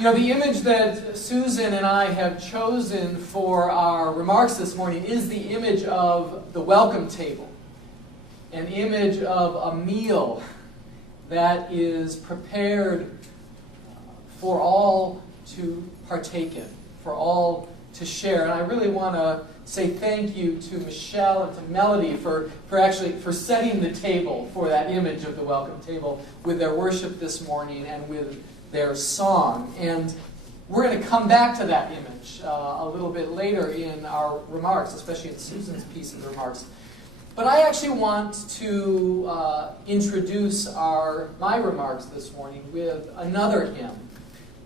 You know, the image that Susan and I have chosen for our remarks this morning is the image of the welcome table, an image of a meal that is prepared for all to partake in, for all to share. And I really want to say thank you to Michelle and to Melody for setting the table for that image of the welcome table with their worship this morning and with their song. And we're going to come back to that image a little bit later in our remarks, especially in Susan's piece of the remarks. But I actually want to introduce my remarks this morning with another hymn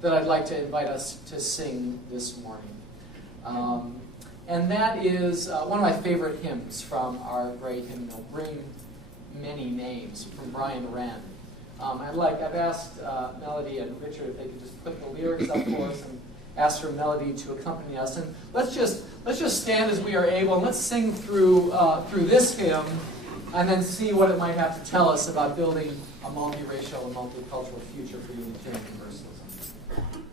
that I'd like to invite us to sing this morning. And that is one of my favorite hymns from our great hymnal, Bring Many Names, from Brian Wren. I've asked Melody and Richard if they could just put the lyrics up for us and ask for Melody to accompany us. And let's just stand as we are able, and let's sing through this hymn, and then see what it might have to tell us about building a multiracial and multicultural future for Unitarian Universalism.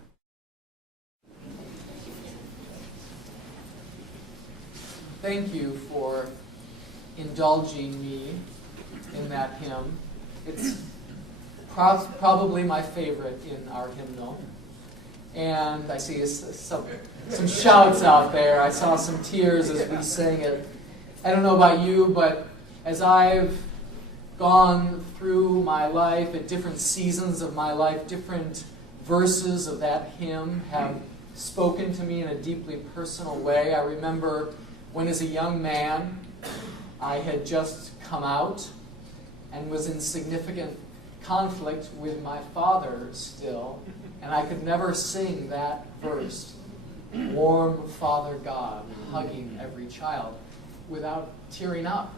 Thank you for indulging me in that hymn. It's probably my favorite in our hymnal. And I see some shouts out there. I saw some tears as we sang it. I don't know about you, but as I've gone through my life at different seasons of my life, different verses of that hymn have spoken to me in a deeply personal way. I remember when as a young man, I had just come out and was in significant conflict with my father still, and I could never sing that verse, warm Father God, hugging every child, without tearing up.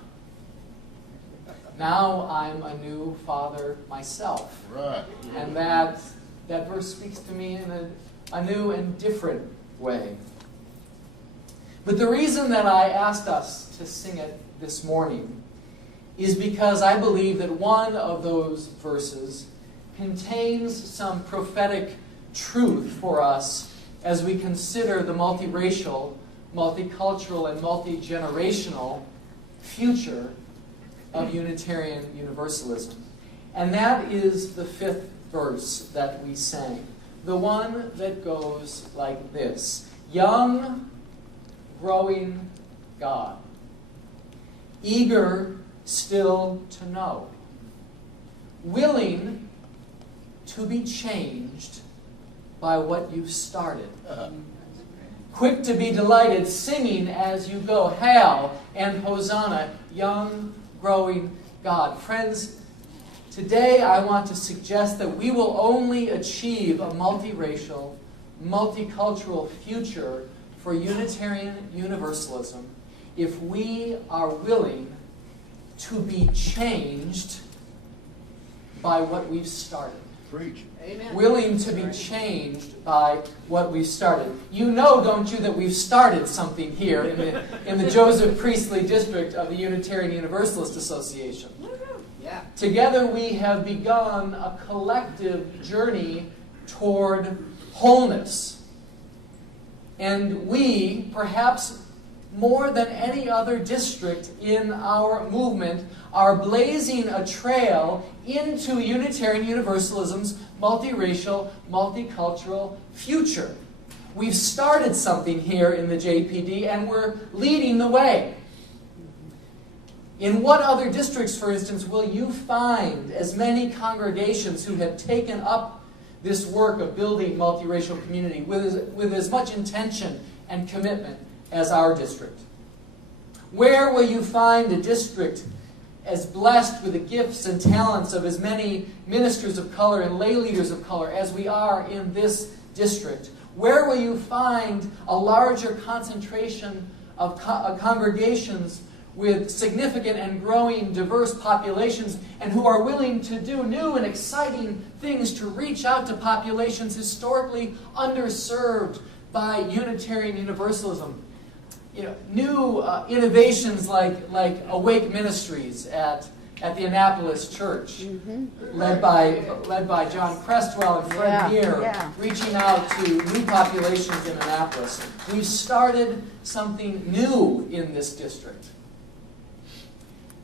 Now I'm a new father myself. Right. And that verse speaks to me in a new and different way. But the reason that I asked us to sing it this morning is because I believe that one of those verses contains some prophetic truth for us as we consider the multiracial, multicultural, and multigenerational future of Unitarian Universalism. And that is the 5th verse that we sang, the one that goes like this: young, growing God, eager still to know, willing to be changed by what you've started, quick to be delighted, singing as you go, Hail and Hosanna, young, growing God. Friends, today I want to suggest that we will only achieve a multiracial, multicultural future for Unitarian Universalism if we are willing to be changed by what we've started. Preach. Amen. Willing to be changed by what we've started. You know, don't you, that we've started something here in the Joseph Priestley district of the Unitarian Universalist Association. Yeah. Together we have begun a collective journey toward wholeness. And we, perhaps more than any other district in our movement, are blazing a trail into Unitarian Universalism's multiracial, multicultural future. We've started something here in the JPD, and we're leading the way. In what other districts, for instance, will you find as many congregations who have taken up this work of building multiracial community with as much intention and commitment as our district? Where will you find a district as blessed with the gifts and talents of as many ministers of color and lay leaders of color as we are in this district? Where will you find a larger concentration of congregations with significant and growing diverse populations and who are willing to do new and exciting things to reach out to populations historically underserved by Unitarian Universalism? You know, new innovations like Awake Ministries at at the Annapolis Church, led by John Crestwell and Fred Meir, reaching out to new populations in Annapolis. We've started something new in this district.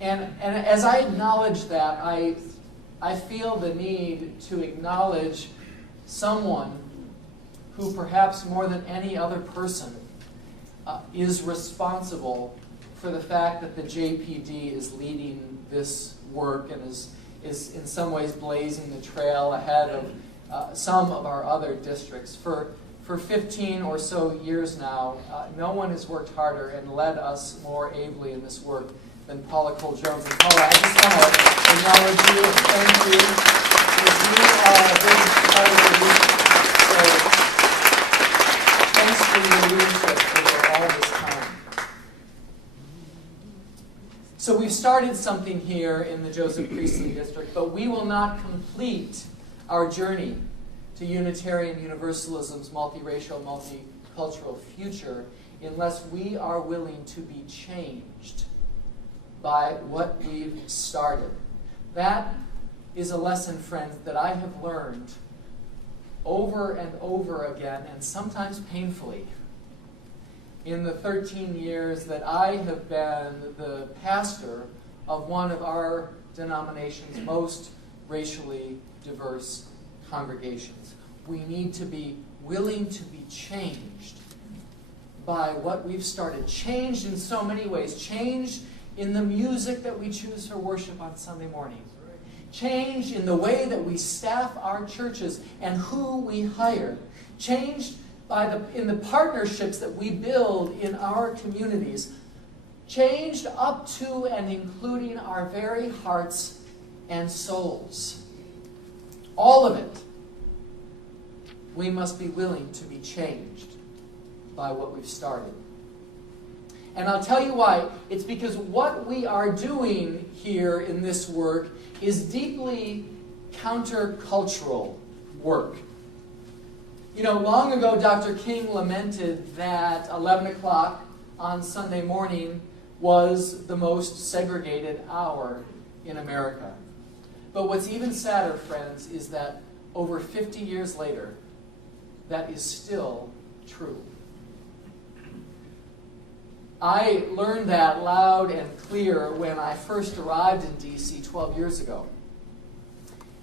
And as I acknowledge that, I feel the need to acknowledge someone who perhaps more than any other person is responsible for the fact that the JPD is leading this work and is in some ways blazing the trail ahead of some of our other districts. For 15 or so years now, no one has worked harder and led us more ably in this work than Paula Cole-Jones. And Paula, I just want to acknowledge you and thank you. You are a big part of the week. So thanks for your leadership over all this time. So we've started something here in the Joseph Priestley District, but we will not complete our journey to Unitarian Universalism's multiracial, multicultural future unless we are willing to be changed by what we've started. That is a lesson, friends, that I have learned over and over again, and sometimes painfully, in the 13 years that I have been the pastor of one of our denomination's most racially diverse congregations. We need to be willing to be changed by what we've started. Changed in so many ways. Changed in the music that we choose for worship on Sunday morning. Changed in the way that we staff our churches and who we hire. Changed in the partnerships that we build in our communities. Changed up to and including our very hearts and souls. All of it. We must be willing to be changed by what we've started. And I'll tell you why. It's because what we are doing here in this work is deeply countercultural work. You know, long ago, Dr. King lamented that 11 o'clock on Sunday morning was the most segregated hour in America. But what's even sadder, friends, is that over 50 years later, that is still true. I learned that loud and clear when I first arrived in D.C. 12 years ago.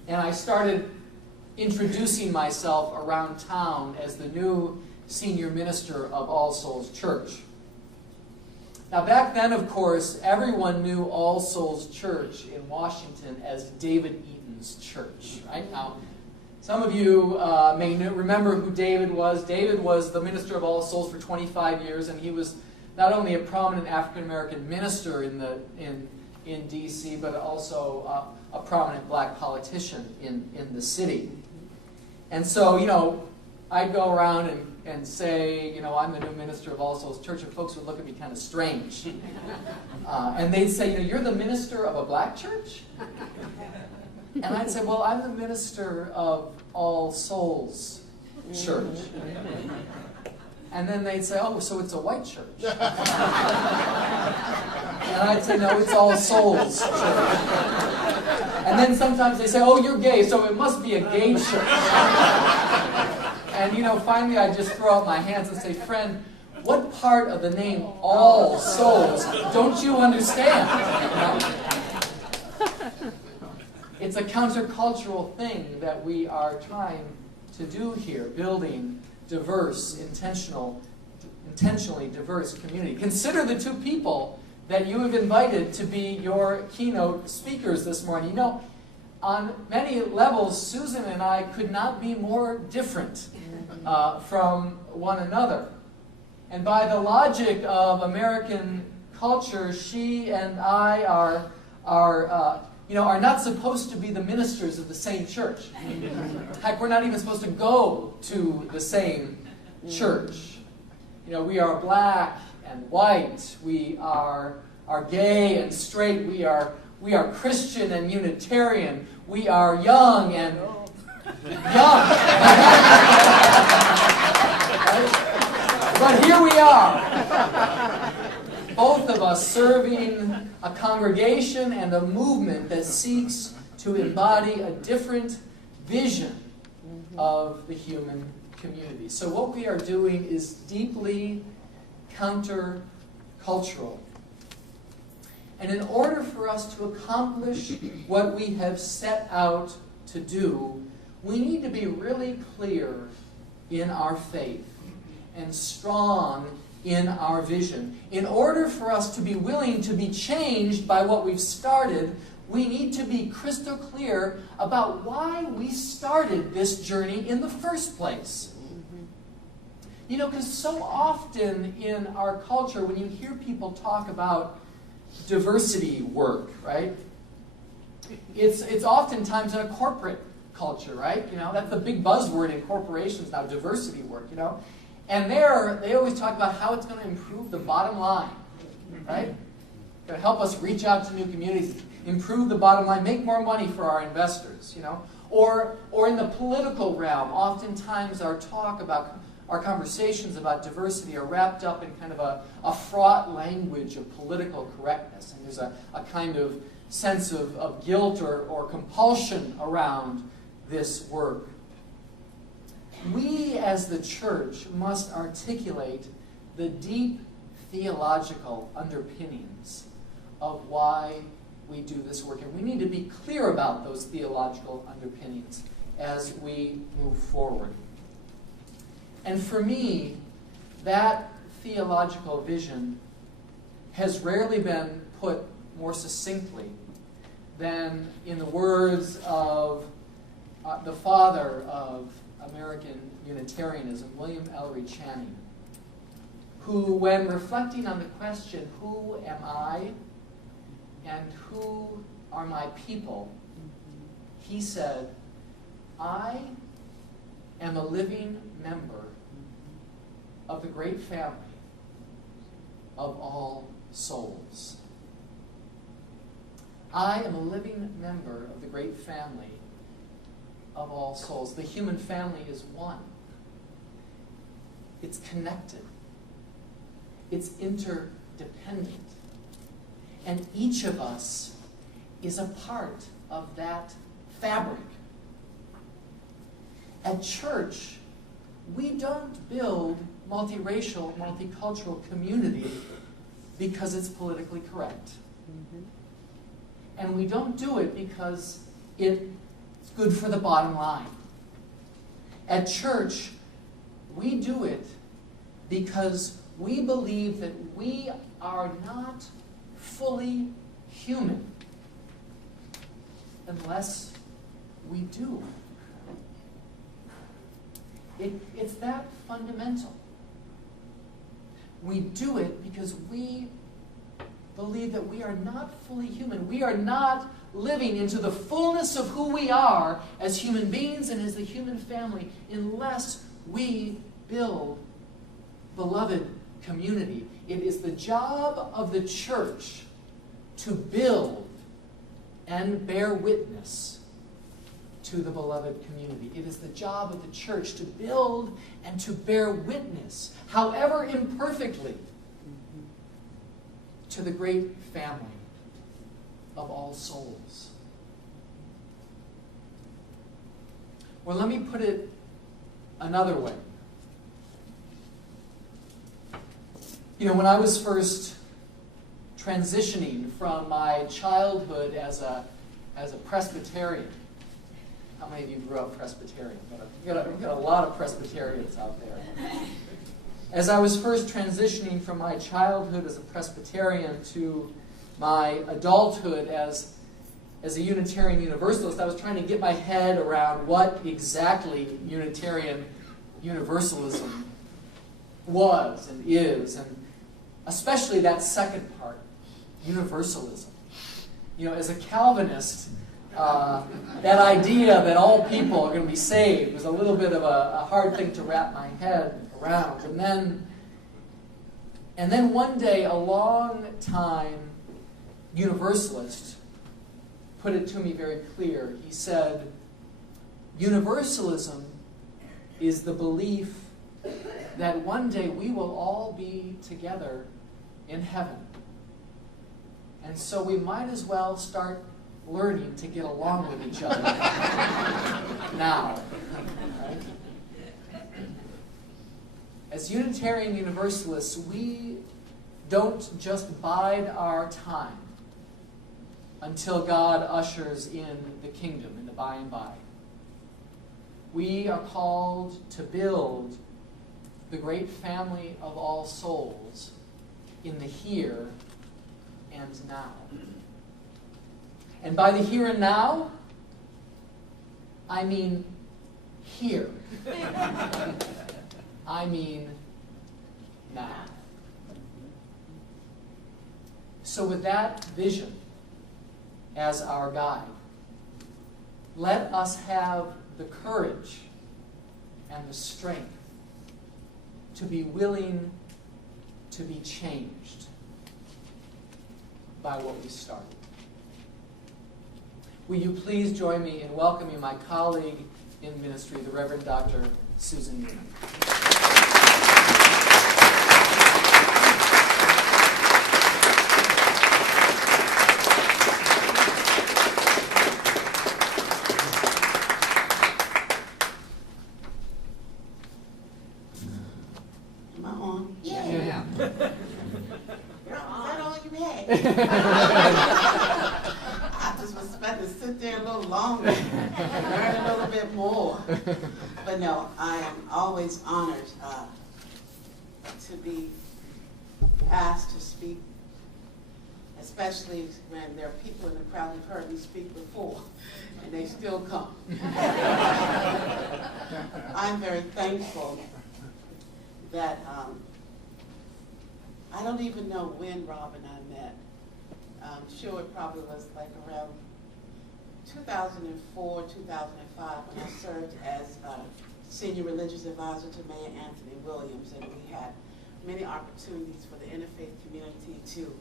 And I started introducing myself around town as the new senior minister of All Souls Church. Now back then, of course, everyone knew All Souls Church in Washington as David Eaton's church. Right? Now, some of you may remember who David was. David was the minister of All Souls for 25 years, and he was not only a prominent African-American minister in D.C., but also a prominent black politician in the city. And so, you know, I'd go around and say, you know, I'm the new minister of All Souls Church, and folks would look at me kind of strange. And they'd say, you know, you're the minister of a black church? And I'd say, well, I'm the minister of All Souls Church. And then they'd say, oh, so it's a white church. And I'd say, no, it's All Souls Church. And then sometimes they say, oh, you're gay, so it must be a gay church. And, you know, finally I'd just throw out my hands and say, friend, what part of the name All Souls don't you understand? It's a countercultural thing that we are trying to do here, building diverse, intentionally diverse community. Consider the two people that you have invited to be your keynote speakers this morning. You know, on many levels, Susan and I could not be more different from one another. And by the logic of American culture, she and I are not supposed to be the ministers of the same church. Heck, we're not even supposed to go to the same church. You know, we are black and white. We are gay and straight. We are Christian and Unitarian. We are young and young. Right? But here we are. both of us serving a congregation and a movement that seeks to embody a different vision of the human community. So what we are doing is deeply counter-cultural. And in order for us to accomplish what we have set out to do, we need to be really clear in our faith and strong in our vision. In order for us to be willing to be changed by what we've started, we need to be crystal clear about why we started this journey in the first place. You know, because so often in our culture, when you hear people talk about diversity work, right? It's oftentimes in a corporate culture, right? You know, that's the big buzzword in corporations now, diversity work, you know. And they always talk about how it's going to improve the bottom line, right? It's going to help us reach out to new communities, improve the bottom line, make more money for our investors, you know. Or in the political realm, oftentimes our conversations about diversity are wrapped up in kind of a fraught language of political correctness. And there's a kind of sense of guilt or compulsion around this work. We as the church must articulate the deep theological underpinnings of why we do this work. And we need to be clear about those theological underpinnings as we move forward. And for me, that theological vision has rarely been put more succinctly than in the words of the father of American Unitarianism, William Ellery Channing, who, when reflecting on the question, who am I and who are my people, he said, I am a living member of the great family of all souls. I am a living member of the great family of all souls. The human family is one. It's connected. It's interdependent. And each of us is a part of that fabric. At church, we don't build multiracial, multicultural community because it's politically correct. And we don't do it because it's good for the bottom line. At church, we do it because we believe that we are not fully human unless we do. It's that fundamental. We do it because we believe that we are not fully human. We are not living into the fullness of who we are as human beings and as the human family unless we build beloved community. It is the job of the church to build and bear witness to the beloved community. It is the job of the church to build and to bear witness, however imperfectly, to the great family of all souls. Well, let me put it another way. You know, when I was first transitioning from my childhood as a Presbyterian, how many of you grew up Presbyterian? We've got a lot of Presbyterians out there. As I was first transitioning from my childhood as a Presbyterian to my adulthood as a Unitarian Universalist, I was trying to get my head around what exactly Unitarian Universalism was and is, and especially that second part, universalism. You know, as a Calvinist, that idea that all people are going to be saved was a little bit of a hard thing to wrap my head around. And then one day, a long-time Universalist put it to me very clear. He said, Universalism is the belief that one day we will all be together in heaven. And so we might as well start learning to get along with each other now. Right? As Unitarian Universalists, we don't just bide our time until God ushers in the kingdom in the by and by. We are called to build the great family of all souls in the here and now. And by the here and now, I mean here. I mean now. So with that vision as our guide, let us have the courage and the strength to be willing to be changed by what we started. Will you please join me in welcoming my colleague in ministry, the Reverend Dr. Susan Newman. Am I on? Yeah. Girl, is that all you had? I just was about to sit there a little longer, learn a little bit more. But no, I am always honored to be asked to speak, especially when there are people in the crowd who've heard me speak before, and they still come. I'm very thankful that I don't even know when Rob and I met. I'm sure it probably was like around 2004, 2005, when I served as senior religious advisor to Mayor Anthony Williams, and we had many opportunities for the interfaith community to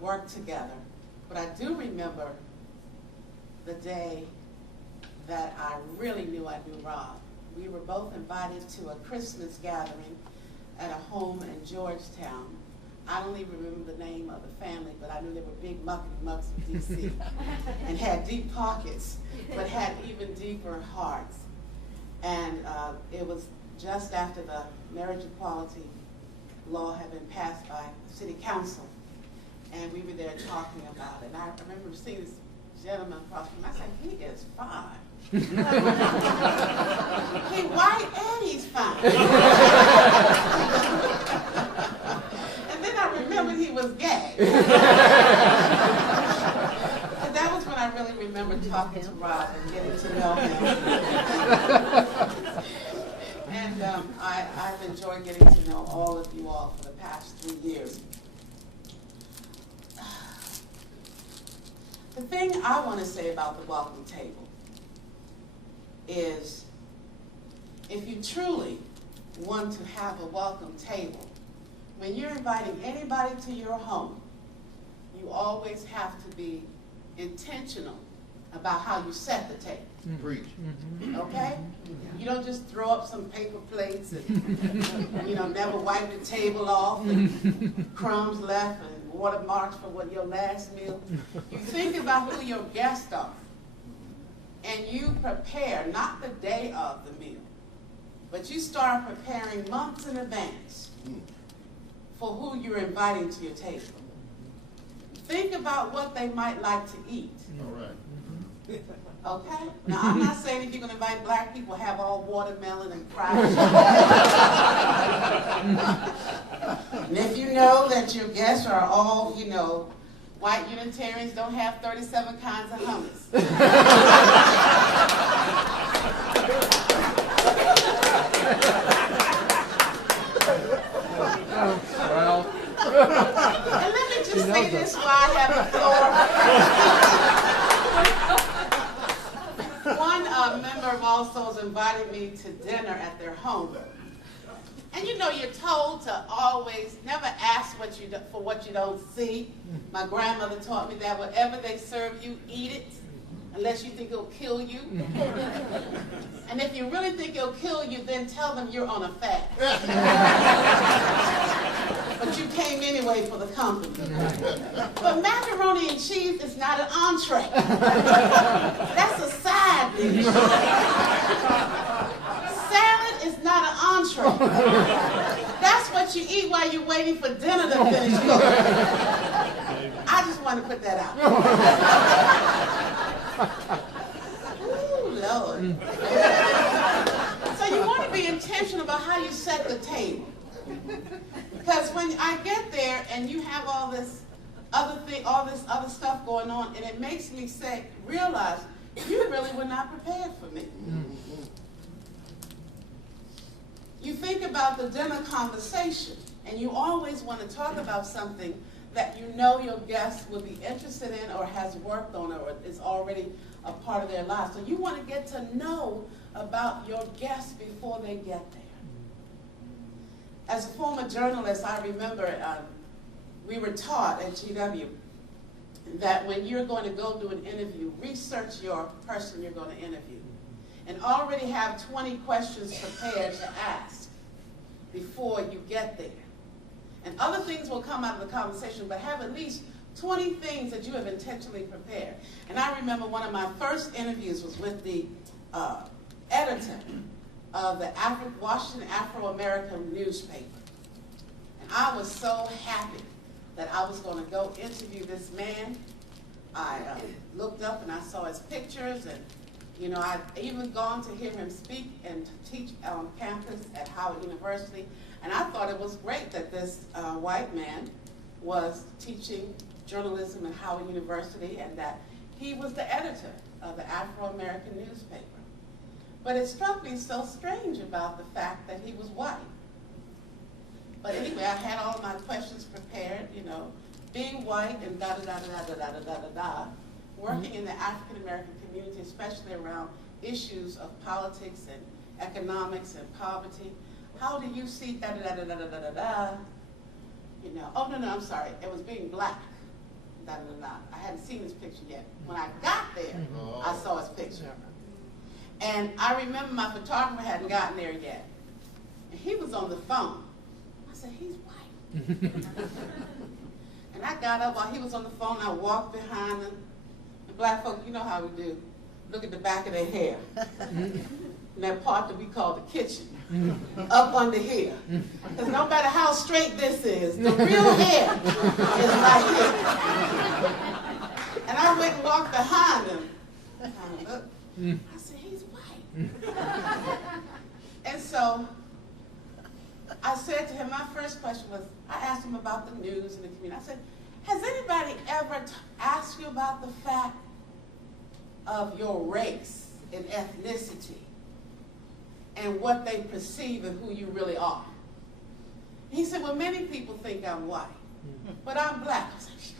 work together. But I do remember the day that I really knew I knew Rob. We were both invited to a Christmas gathering at a home in Georgetown. I don't even remember the name of the family, but I knew they were big muckety mucks from D.C. and had deep pockets, but had even deeper hearts. And it was just after the marriage equality law had been passed by the city council, and we were there talking about it. And I remember seeing this gentleman across from me. I said, he is fine. He's white and he's fine. And then I remembered he was gay. And that was when I really remembered talking to Rob and getting to know him. And I've enjoyed getting to know all of you all for the past 3 years. The thing I want to say about the welcome table is, if you truly want to have a welcome table, when you're inviting anybody to your home, you always have to be intentional about how you set the table. Preach. Okay? You don't just throw up some paper plates and never wipe the table off and crumbs left and watermarks for your last meal. You think about who your guests are, and you prepare, not the day of the meal, but you start preparing months in advance for who you're inviting to your table. Think about what they might like to eat. All right. Okay? Now, I'm not saying if you're going to invite black people, have all watermelon and fried chicken. And if you know that your guests are all, white Unitarians, don't have 37 kinds of hummus. Well. And let me just say this while I have the floor. One member of All Souls invited me to dinner at their home. And you're told to always never ask for what you don't see. My grandmother taught me that whatever they serve you, eat it, unless you think it'll kill you. And if you really think it'll kill you, then tell them you're on a fast. but you came anyway for the company. But macaroni and cheese is not an entree. That's a side dish. Salad is not an entree. That's what you eat while you're waiting for dinner to finish cooking. I just want to put that out. Ooh, Lord. So you want to be intentional about how you set the table. Because when I get there and you have all this other stuff going on, and it makes me realize you really were not prepared for me. You think about the dinner conversation, and you always want to talk about something that you know your guest will be interested in or has worked on or is already a part of their lives. So you want to get to know about your guests before they get there. As a former journalist, I remember we were taught at GW that when you're going to go do an interview, research your person you're going to interview. And already have 20 questions prepared to ask before you get there. And other things will come out of the conversation, but have at least 20 things that you have intentionally prepared. And I remember one of my first interviews was with the editor of the Washington Afro-American newspaper. And I was so happy that I was going to go interview this man. I looked up and I saw his pictures, and I'd even gone to hear him speak and teach on campus at Howard University. And I thought it was great that this white man was teaching journalism at Howard University and that he was the editor of the Afro-American newspaper. But it struck me so strange about the fact that he was white. But anyway, I had all of my questions prepared, being white and da-da-da-da-da-da-da-da-da-da, working in the African-American community, especially around issues of politics and economics and poverty. How do you see da-da-da-da-da-da-da-da? Oh, no, I'm sorry. It was being black. Da-da-da-da. I hadn't seen his picture yet. When I got there, I saw his picture. And I remember my photographer hadn't gotten there yet. And he was on the phone. I said, he's white. And I got up while he was on the phone. I walked behind him. And black folk, you know how we do. Look at the back of their hair. And that part that we call the kitchen. Up under here. Because no matter how straight this is, the real hair is right here. And I went and walked behind him. And I looked. I said, he's white. And so I said to him, my first question was, I asked him about the news and the community. I said, has anybody ever asked you about the fact of your race and ethnicity and what they perceive of who you really are? He said, well, many people think I'm white, but I'm black. I was like,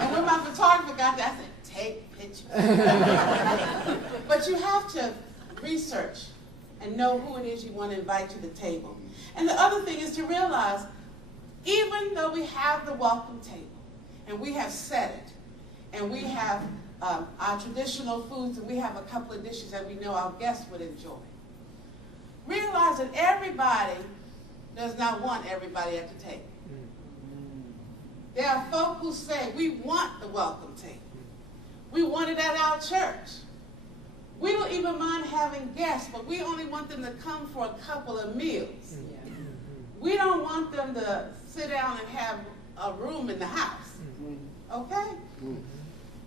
and when my photographer got there, I said, take pictures. But you have to research and know who it is you want to invite to the table. And the other thing is to realize, even though we have the welcome table, and we have set it, and we have our traditional foods, and we have a couple of dishes that we know our guests would enjoy, realize that everybody does not want everybody at the table. There are folk who say, we want the welcome table. We want it at our church. We don't even mind having guests, but we only want them to come for a couple of meals. We don't want them to sit down and have a room in the house. Okay?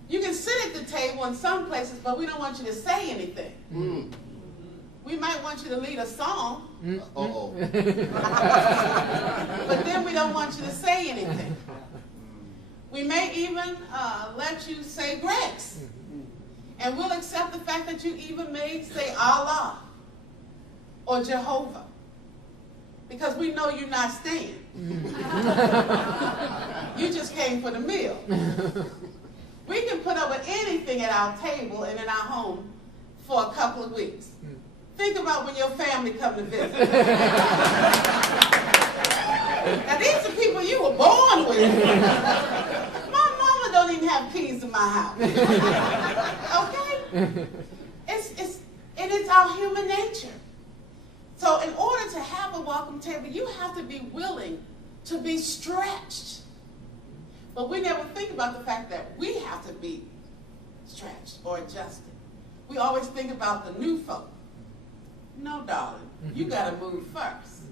You can sit at the table in some places, but we don't want you to say anything. We might want you to lead a song. But then we don't want you to say anything. We may even let you say grace. And we'll accept the fact that you even may say Allah or Jehovah. Because we know you're not staying. You just came for the meal. We can put up with anything at our table and in our home for a couple of weeks. Think about when your family come to visit. Now these are people you were born with. My mama don't even have keys to my house. Okay? It is our human nature. So in order to have a welcome table, you have to be willing to be stretched. But we never think about the fact that we have to be stretched or adjusted. We always think about the new folk. No, darling, you got to move first.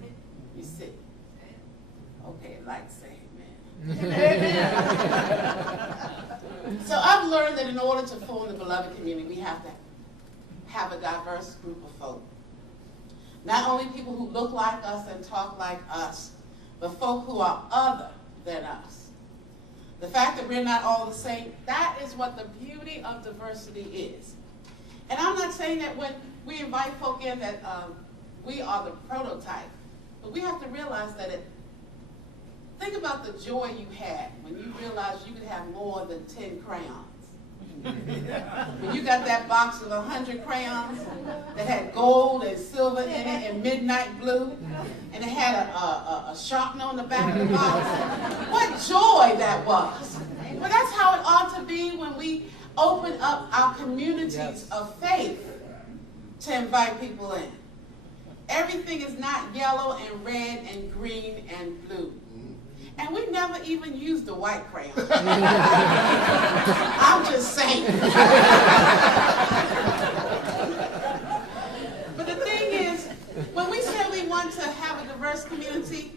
You see. Okay, like say amen. So I've learned that in order to form the beloved community, we have to have a diverse group of folk. Not only people who look like us and talk like us, but folk who are other than us. The fact that we're not all the same, that is what the beauty of diversity is. And I'm not saying that when we invite folk in that we are the prototype, but we have to realize that think about the joy you had when you realized you could have more than 10 crayons. When you got that box of 100 crayons that had gold and silver in it and midnight blue, and it had a sharpener on the back of the box. What joy that was. Well, that's how it ought to be when we open up our communities of faith to invite people in. Everything is not yellow and red and green and blue. And we never even used the white crayon. I'm just saying. But the thing is, when we say we want to have a diverse community,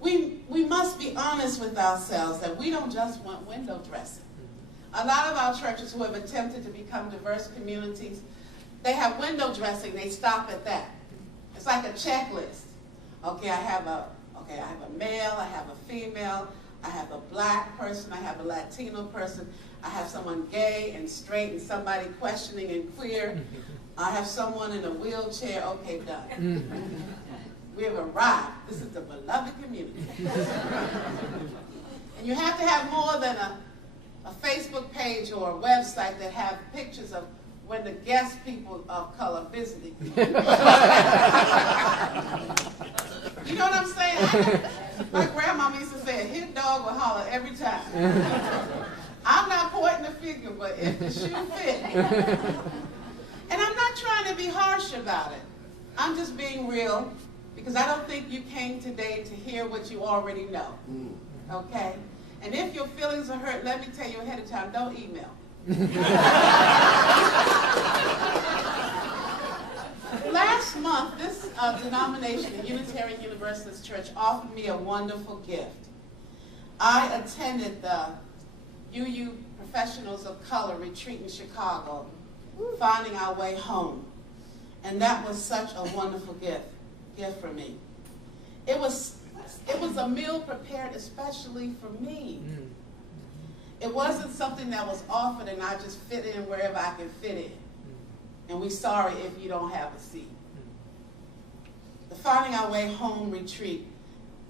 we must be honest with ourselves that we don't just want window dressing. A lot of our churches who have attempted to become diverse communities, they have window dressing, they stop at that. It's like a checklist. Okay, I have a male, I have a female, I have a black person, I have a Latino person, I have someone gay and straight and somebody questioning and queer. I have someone in a wheelchair. Okay, done. We have arrived. This is the beloved community. And you have to have more than a Facebook page or a website that have pictures of when the guest people of color visiting. You know what I'm saying? My grandma used to say, a hit dog will holler every time. I'm not pointing a finger, but if the shoe fit. And I'm not trying to be harsh about it. I'm just being real, because I don't think you came today to hear what you already know. Okay? And if your feelings are hurt, let me tell you ahead of time, don't email. Last month, this denomination, the Unitarian Universalist Church, offered me a wonderful gift. I attended the UU Professionals of Color retreat in Chicago, Finding Our Way Home. And that was such a wonderful gift for me. It was a meal prepared especially for me. It wasn't something that was offered and I just fit in wherever I can fit in. And we're sorry if you don't have a seat. The Finding Our Way Home retreat,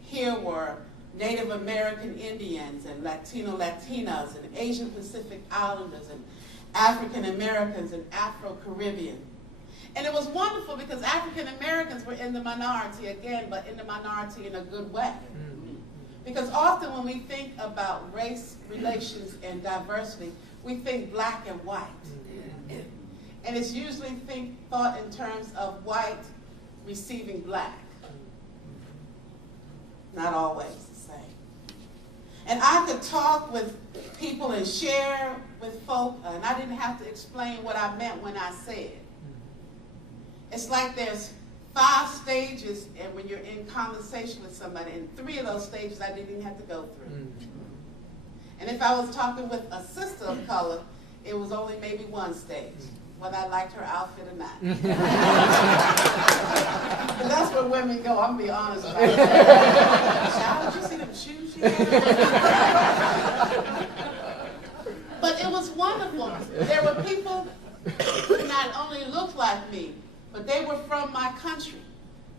here were Native American Indians and Latinas and Asian Pacific Islanders and African Americans and Afro-Caribbean. And it was wonderful because African Americans were in the minority again, but in the minority in a good way. Because often when we think about race relations and diversity, we think black and white. And it's usually thought in terms of white receiving black. Not always the same. And I could talk with people and share with folk, and I didn't have to explain what I meant when I said. It's like there's 5 stages, and when you're in conversation with somebody, and 3 of those stages I didn't even have to go through. And if I was talking with a sister of color, it was only maybe 1 stage, whether I liked her outfit or not. And that's where women go, I'm going to be honest about it. Child, did you see them shoes she had? But it was wonderful. There were people who not only looked like me, but they were from my country.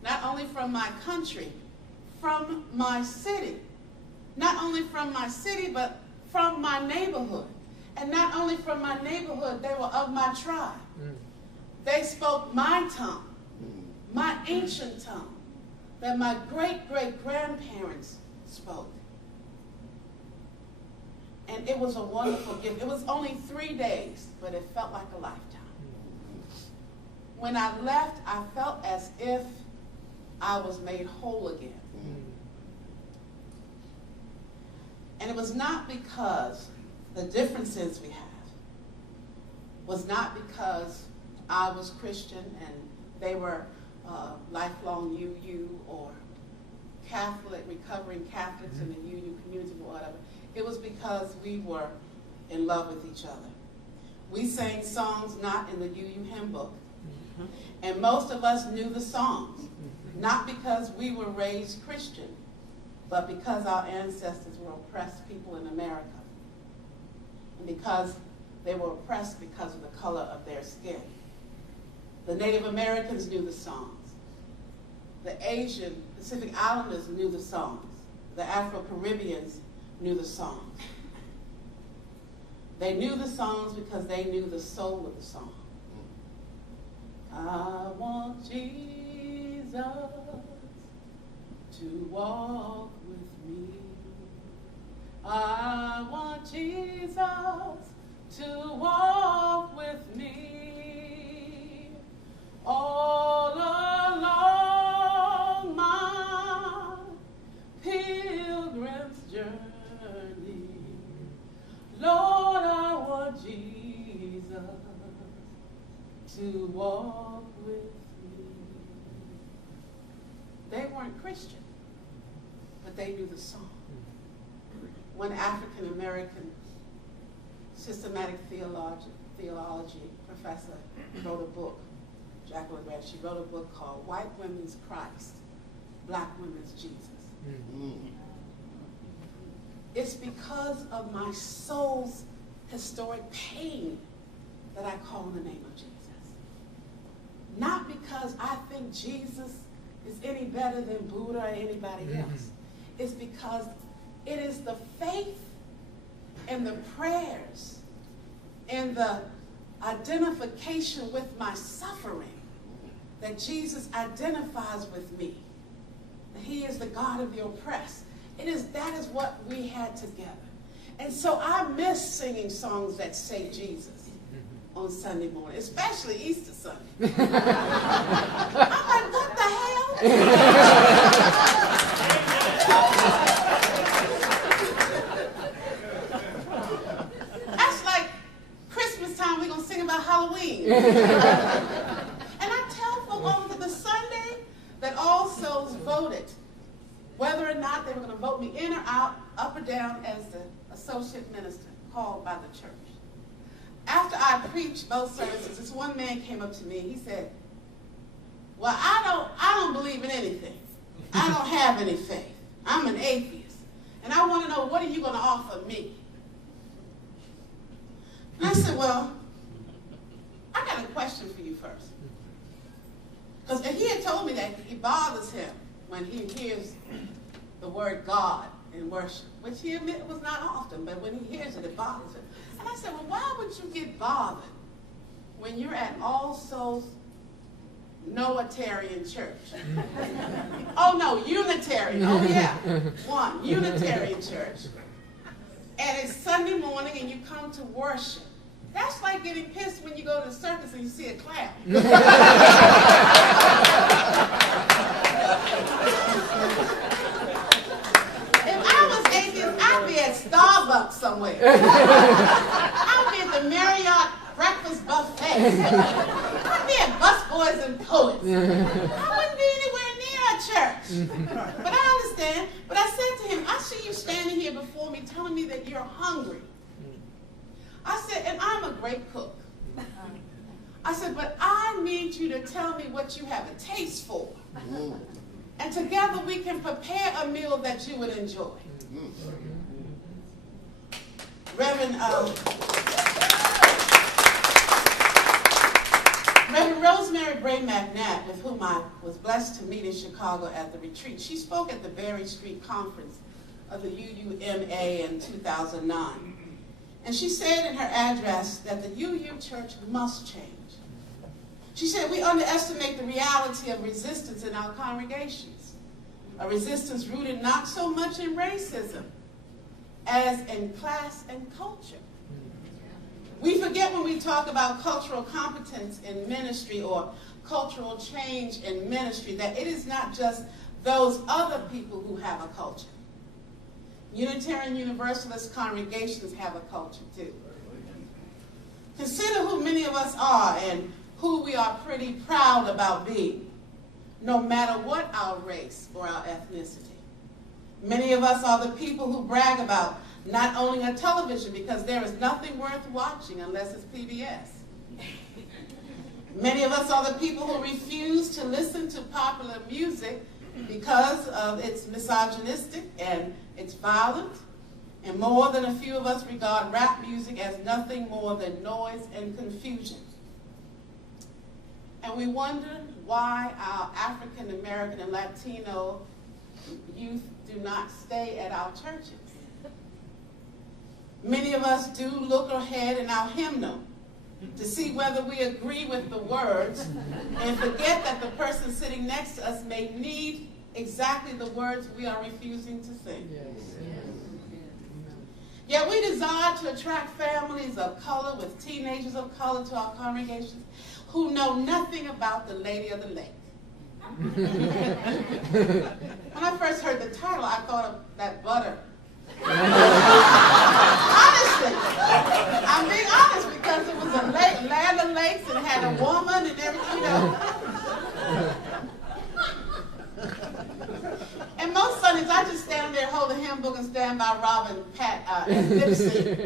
Not only from my country, from my city. Not only from my city, but from my neighborhood. And not only from my neighborhood, they were of my tribe. They spoke my tongue, my ancient tongue, that my great-great-grandparents spoke. And it was a wonderful gift. It was only 3 days, but it felt like a lifetime. when I left, I felt as if I was made whole again. And it was not because the differences we have was not because I was Christian and they were lifelong UU or Catholic, recovering Catholics in the UU community or whatever. It was because we were in love with each other. We sang songs not in the UU hymn book. And most of us knew the songs, not because we were raised Christian, but because our ancestors were oppressed people in America. And because they were oppressed because of the color of their skin. The Native Americans knew the songs. The Asian Pacific Islanders knew the songs. The Afro-Caribbeans knew the songs. They knew the songs because they knew the soul of the song. I want Jesus to walk with me. I want Jesus to walk with me all along my pilgrim's journey. Lord, I want Jesus to walk with me. They weren't Christian, but they knew the song. One African American systematic theology professor wrote a book, Jacqueline Red, she wrote a book called White Women's Christ, Black Women's Jesus. It's because of my soul's historic pain that I call on the name of Jesus. Not because I think Jesus is any better than Buddha or anybody else. It's because it is the faith and the prayers and the identification with my suffering that Jesus identifies with me. That he is the God of the oppressed. That is what we had together. And so I miss singing songs that say Jesus on Sunday morning, especially Easter Sunday. I'm like, what the hell? That's like Christmas time, we're going to sing about Halloween. And I tell folks on the Sunday that all souls voted whether or not they were going to vote me in or out, up or down as the associate minister called by the church. After I preached both services, this one man came up to me. He said, well, I don't believe in anything. I don't have any faith. I'm an atheist. And I want to know, what are you going to offer me? And I said, well, I got a question for you first. Because he had told me that it bothers him when he hears the word God in worship, which he admitted was not often, but when he hears it, it bothers him. And I said, well, why would you get bothered when you're at All Souls Noatarian Church? Oh, no, Unitarian. Oh, yeah, one, Unitarian Church. And it's Sunday morning and you come to worship. That's like getting pissed when you go to the circus and you see a clown. I'd be at Starbucks somewhere. I'd be at the Marriott breakfast buffet. I'd be at Busboys and Poets. I wouldn't be anywhere near a church. But I understand. But I said to him, I see you standing here before me telling me that you're hungry. I said, and I'm a great cook. I said, but I need you to tell me what you have a taste for. And together we can prepare a meal that you would enjoy. Reverend Rosemary Bray McNabb, with whom I was blessed to meet in Chicago at the retreat, she spoke at the Berry Street Conference of the UUMA in 2009. And she said in her address that the UU Church must change. She said, we underestimate the reality of resistance in our congregations, a resistance rooted not so much in racism as in class and culture. We forget when we talk about cultural competence in ministry or cultural change in ministry, that it is not just those other people who have a culture. Unitarian Universalist congregations have a culture too. Consider who many of us are and who we are pretty proud about being, no matter what our race or our ethnicity. Many of us are the people who brag about not owning a television because there is nothing worth watching unless it's PBS. Many of us are the people who refuse to listen to popular music because of its misogynistic and it's violent. And more than a few of us regard rap music as nothing more than noise and confusion. And we wonder why our African American and Latino youth do not stay at our churches. Many of us do look ahead in our hymnal to see whether we agree with the words and forget that the person sitting next to us may need exactly the words we are refusing to sing. Yes. Yet we desire to attract families of color with teenagers of color to our congregations who know nothing about the Lady of the Lake. When I first heard the title, I thought of that butter. Honestly, I'm being honest, because it was a lake, land of lakes, and it had a woman and everything, you know. And most Sundays, I just stand there, hold a hymn book, and stand by Robin, Pat, and lip sync.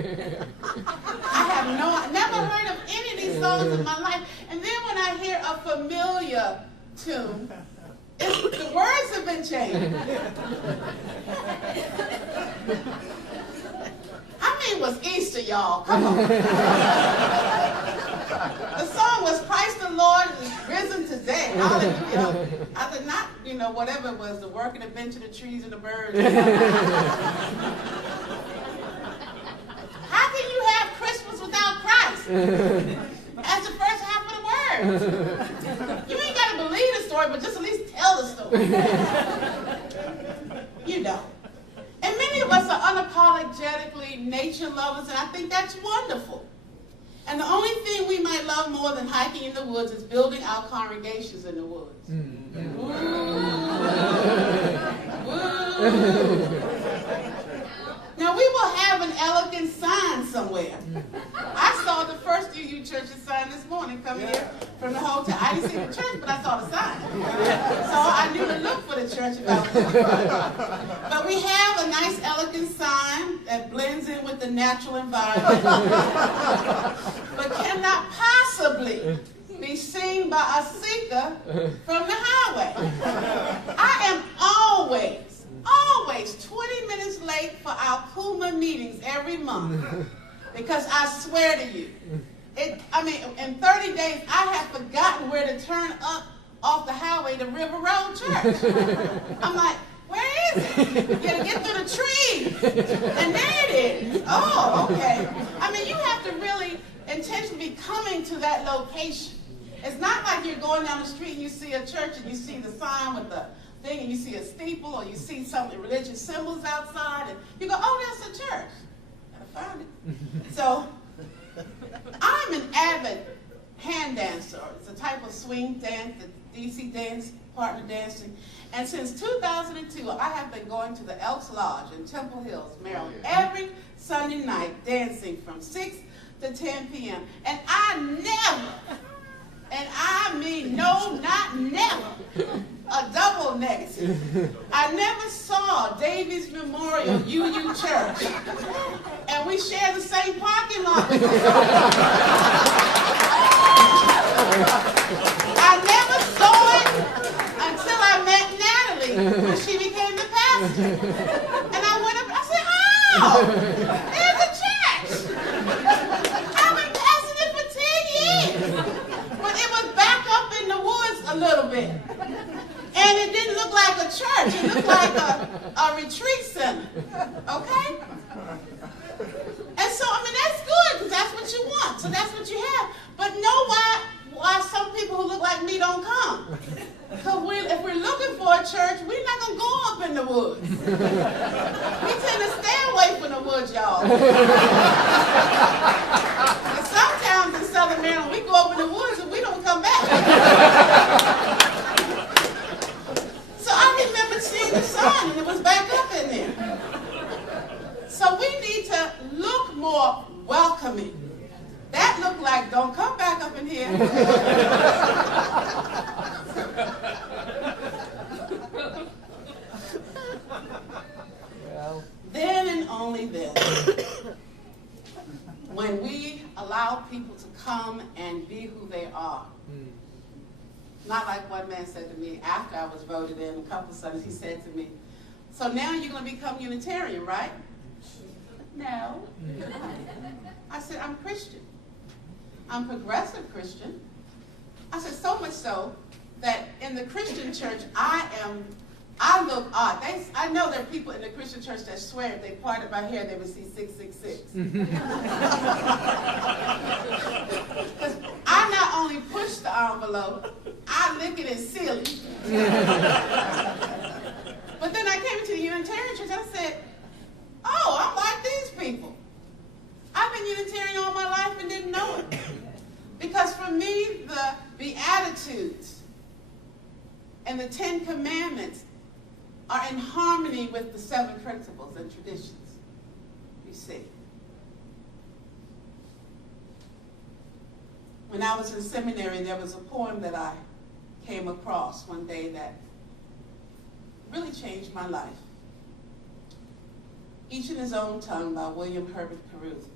I have never heard of any of these songs in my life. And then when I hear a familiar tune, the words have been changed. I mean, it was Easter, y'all. Come on. The song was Christ the Lord is risen today. Hallelujah. I did not, whatever it was, the work and the bench and the trees and the birds. How can you have Christmas without Christ? That's the first half of the word. You ain't got to believe the story, but just at least tell the story. And many of us are unapologetically nature lovers, and I think that's wonderful. And the only thing we might love more than hiking in the woods is building our congregations in the woods. Ooh. Ooh. Now, we will have an elegant sign somewhere. I saw the first UU Church's sign this morning coming here from the hotel. I didn't see the church, but I saw the sign. So I knew to look for the church if I was looking. But we have a nice, elegant sign that blends in with the natural environment, but cannot possibly be seen by a seeker from the highway. I am always 20 minutes late for our Kuma meetings every month, because I swear to you, in 30 days, I have forgotten where to turn up off the highway to River Road Church. I'm like, where is it? You gotta get through the trees. And there it is. Oh, okay. You have to really intentionally be coming to that location. It's not like you're going down the street and you see a church and you see the sign with the thing and you see a steeple or you see some religious symbols outside and you go, oh, that's a church. Gotta find it. So I'm an avid hand dancer. It's a type of swing dance, the DC dance, partner dancing. And since 2002, I have been going to the Elks Lodge in Temple Hills, Maryland, every Sunday night, dancing from 6 to 10 p.m. And I never, and I mean no, not never, a double negative. I never saw Davies Memorial UU Church, and we share the same parking lot. I never saw it until I met Natalie when she became the pastor. And I went up and I said, oh, there's a church. I've been passing it for 10 years. But it was back up in the woods a little bit. And it didn't look like a church. It looked like a retreat center. Okay? And so, that's good because that's what you want. So that's what you have. But know why some people who look like me don't come. Because if we're looking for a church, we're not going to go up in the woods. We tend to stay away from the woods, y'all. And sometimes in Southern Maryland, we go up in the woods and we don't come back. welcoming. That looked like, don't come back up in here. Well. Then and only then, when we allow people to come and be who they are. Not like one man said to me after I was voted in a couple of Sundays, he said to me, so now you're going to become Unitarian, right? No. I said, I'm Christian. I'm progressive Christian. I said, so much so that in the Christian church, I look odd. I know there are people in the Christian church that swear if they parted my hair, they would see 666. Because I not only push the envelope, I lick it and seal it. But then I came into the Unitarian church, I said, oh, I'm like these people. I've been Unitarian all my life and didn't know it. Because for me, the Beatitudes and the 10 Commandments are in harmony with the 7 principles and traditions, you see. When I was in seminary, there was a poem that I came across one day that really changed my life. Each in His Own Tongue by William Herbert Caruth.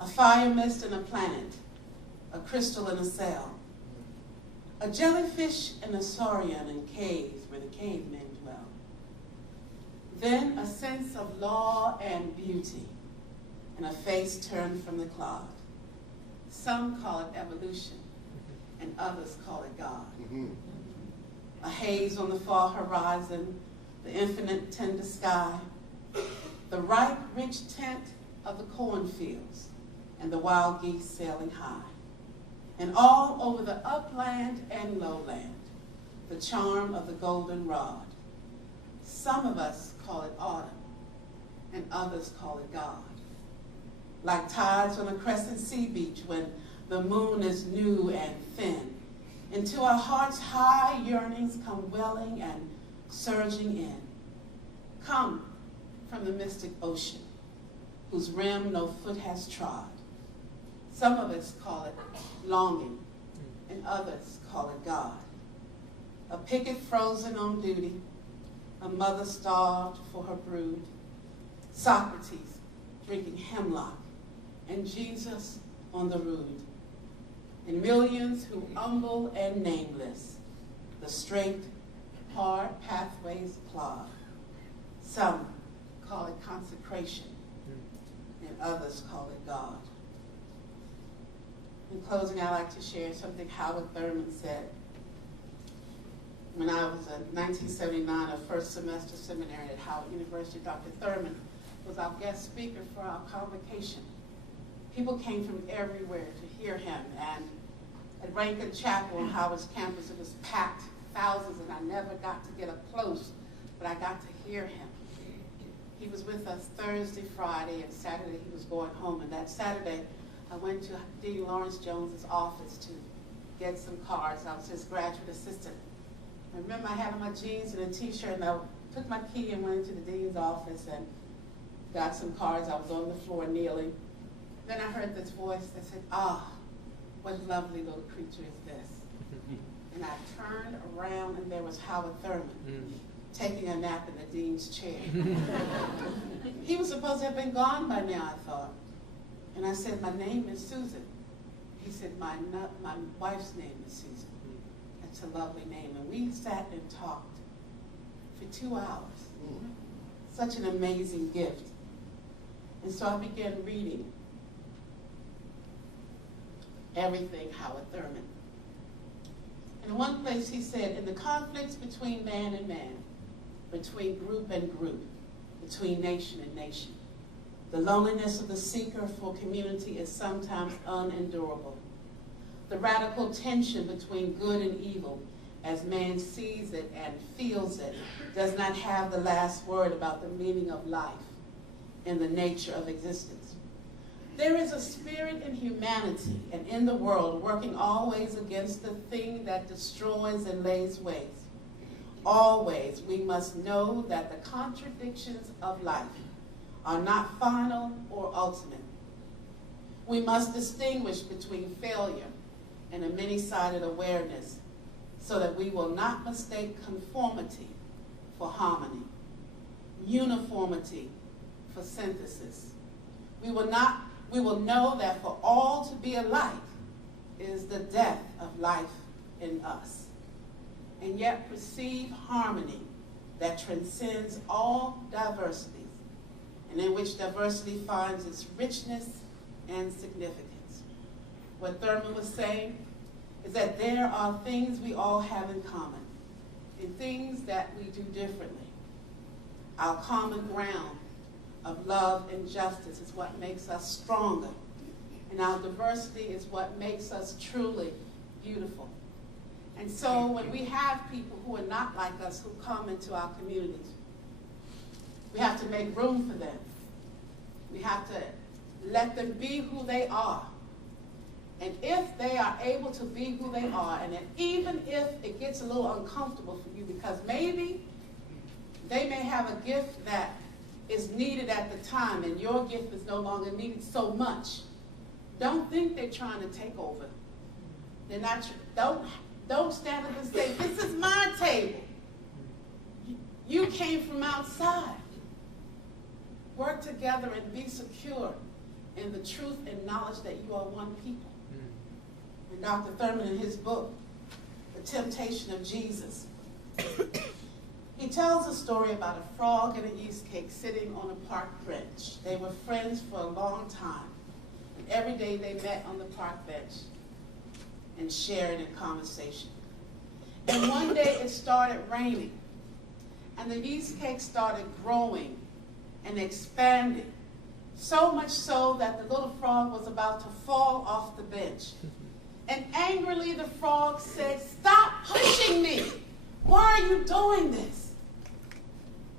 A fire mist in a planet, a crystal in a cell, a jellyfish in a saurian in caves where the cavemen dwell. Then a sense of law and beauty, and a face turned from the clod. Some call it evolution, and others call it God. A haze on the far horizon, the infinite tender sky, the ripe, rich tint of the cornfields, and the wild geese sailing high. And all over the upland and lowland, the charm of the goldenrod. Some of us call it autumn, and others call it God. Like tides on a crescent sea beach when the moon is new and thin, into our hearts' high yearnings come welling and surging in. Come from the mystic ocean, whose rim no foot has trod. Some of us call it longing, and others call it God. A picket frozen on duty, a mother starved for her brood, Socrates drinking hemlock, and Jesus on the rood. And millions who humble and nameless, the straight, hard pathways plod. Some call it consecration, and others call it God. In closing, I'd like to share something Howard Thurman said. When I was in 1979, a first semester seminary at Howard University, Dr. Thurman was our guest speaker for our convocation. People came from everywhere to hear him, and at Rankin Chapel on Howard's campus, it was packed, thousands, and I never got to get up close, but I got to hear him. He was with us Thursday, Friday, and Saturday he was going home, and that Saturday I went to Dean Lawrence Jones's office to get some cards. I was his graduate assistant. I remember I had on my jeans and a t-shirt, and I took my key and went into the dean's office and got some cards. I was on the floor kneeling. Then I heard this voice that said, "Ah, what lovely little creature is this?" And I turned around, and there was Howard Thurman taking a nap in the dean's chair. He was supposed to have been gone by now, I thought. And I said, "My name is Susan." He said, my wife's name is Susan. That's a lovely name. And we sat and talked for 2 hours. Such an amazing gift. And so I began reading everything Howard Thurman. And in one place he said, in the conflicts between man and man, between group and group, between nation and nation, the loneliness of the seeker for community is sometimes unendurable. The radical tension between good and evil, as man sees it and feels it, does not have the last word about the meaning of life and the nature of existence. There is a spirit in humanity and in the world working always against the thing that destroys and lays waste. Always we must know that the contradictions of life are not final or ultimate, We must distinguish between failure and a many-sided awareness so that we will not mistake conformity for harmony, uniformity for synthesis. We will know that for all to be alike is the death of life in us, and yet perceive harmony that transcends all diversities, and in which diversity finds its richness and significance. What Thurman was saying is that there are things we all have in common, and things that we do differently. Our common ground of love and justice is what makes us stronger, and our diversity is what makes us truly beautiful. And so when we have people who are not like us who come into our communities, we have to make room for them. We have to let them be who they are. And if they are able to be who they are, and even if it gets a little uncomfortable for you, because maybe they may have a gift that is needed at the time and your gift is no longer needed so much, don't think they're trying to take over. They're not. Don't stand up and say, "This is my table." You came from outside. Work together and be secure in the truth and knowledge that you are one people. And Dr. Thurman, in his book, The Temptation of Jesus, he tells a story about a frog and a yeast cake sitting on a park bench. They were friends for a long time. And every day they met on the park bench and shared in conversation. And one day it started raining, and the yeast cake started growing and expanding, so much so that the little frog was about to fall off the bench. And angrily the frog said, "Stop pushing me! Why are you doing this?"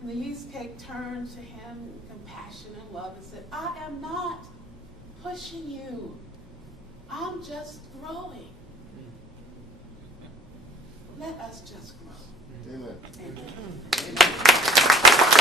And the yeast cake turned to him in compassion and love and said, "I am not pushing you. I'm just growing. Let us just grow." Amen. Amen. Amen.